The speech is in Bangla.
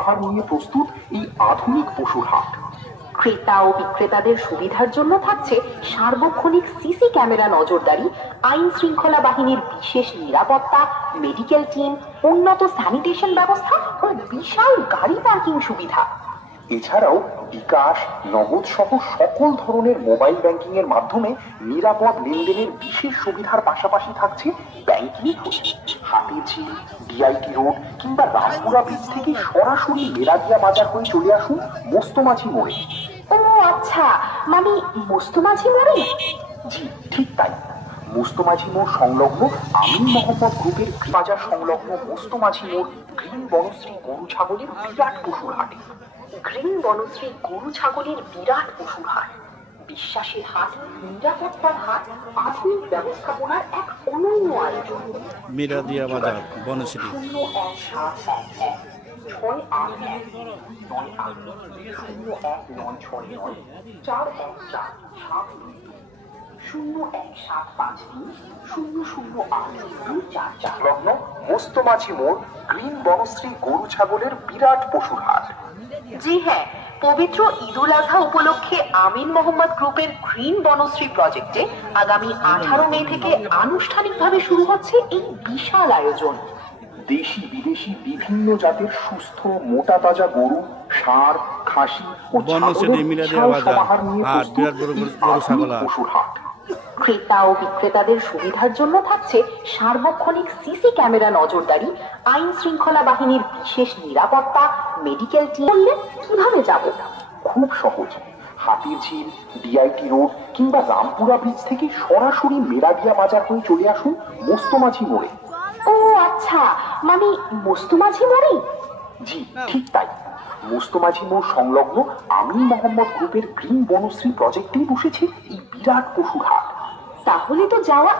আহার নিয়ে প্রস্তুত এই আধুনিক পশুর হাট। ক্রেতা ও বিক্রেতাদের সুবিধার জন্য থাকছে সার্বক্ষণিক সিসি ক্যামেরা নজরদারি, আইন শৃঙ্খলা বাহিনীর বিশেষ নিরাপত্তা, মেডিকেল টিম, উন্নত স্যানিটেশন ব্যবস্থা ও বিশাল গাড়ি পার্কিং সুবিধা। এছাড়াও বিকাশ, নগদ সহ সকল ধরনের মোবাইল ব্যাংকিং এর মাধ্যমে নিরাপদ লেনদেনের বিশেষ সুবিধার পাশাপাশি থাকছে ব্যাংকিং হাতির ঝিল, ডিআইটি রোড কিংবা রামপুরা ব্রিজ থেকে সরাসরি মেরাদিয়া বাজার হয়ে চলে আসুন মোস্তমাঝি মোড়ে। ও আচ্ছা, মানে মোস্তমাঝি মোড়ে? জি ঠিক তাই। মোস্তমাঝি মোড় সংলগ্ন আমিন মোহাম্মদ গ্রুপের বাজার সংলগ্ন মোস্তমাঝি মোড় গ্রিন বনশ্রী গরু ছাগলের বিরাট পশুর হাটে। গ্রিন বনশ্রী গরু ছাগলের বিরাট পশুর হাট, বিশ্বাসের হাট, নিরাপত্তার হাট, আধুনিক ব্যবস্থাপনার এক অনন্য আয়োজন। মিরাদিয়া বাজার, বনশ্রী। 01751 মোস্তমাঝি মোড় গ্রিন বনশ্রী গরু ছাগলের বিরাট পশুর হাট। জি হ্যাঁ, পবিত্র ঈদুল আজহা উপলক্ষে আমিন মোহাম্মদ গ্রুপের গ্রিন বনশ্রী প্রজেক্টে আগামী 18 মে থেকে আনুষ্ঠানিকভাবে শুরু হচ্ছে এই বিশাল আয়োজন। দেশি বিদেশি বিভিন্ন জাতের সুস্থ মোটা তাজা গরু, ষাঁড়, খাসি ও ছাগলের বিশাল সমাহার নিয়ে প্রস্তুত পশুর হাট। ক্রেতা ও বিক্রেতাদের সুবিধার জন্য থাকছে সার্বক্ষণিক সিসি ক্যামেরা নজরদারি, আইন শৃঙ্খলা বাহিনীর বিশেষ নিরাপত্তা, মেডিকেল টিম। বললে কিভাবে যাব? খুব সহজ। হাতির ঝিল, ডিআইটি রোড কিংবা রামপুরা ব্রিজ থেকে সরাসরি মেরাদিয়া বাজার হয়ে চলে আসুন মোস্তমাঝি মোড়ে। ও আচ্ছা, মানে মোস্তমাঝি মোড়ে? জি ঠিক তাই। মোস্তমাঝি মোড় সংলগ্ন আমিন মোহাম্মদ গ্রুপের গ্রিন বনশ্রী প্রজেক্টেই বসেছে এই বিরাট পশুর হাট। তাহলে তো যাওয়া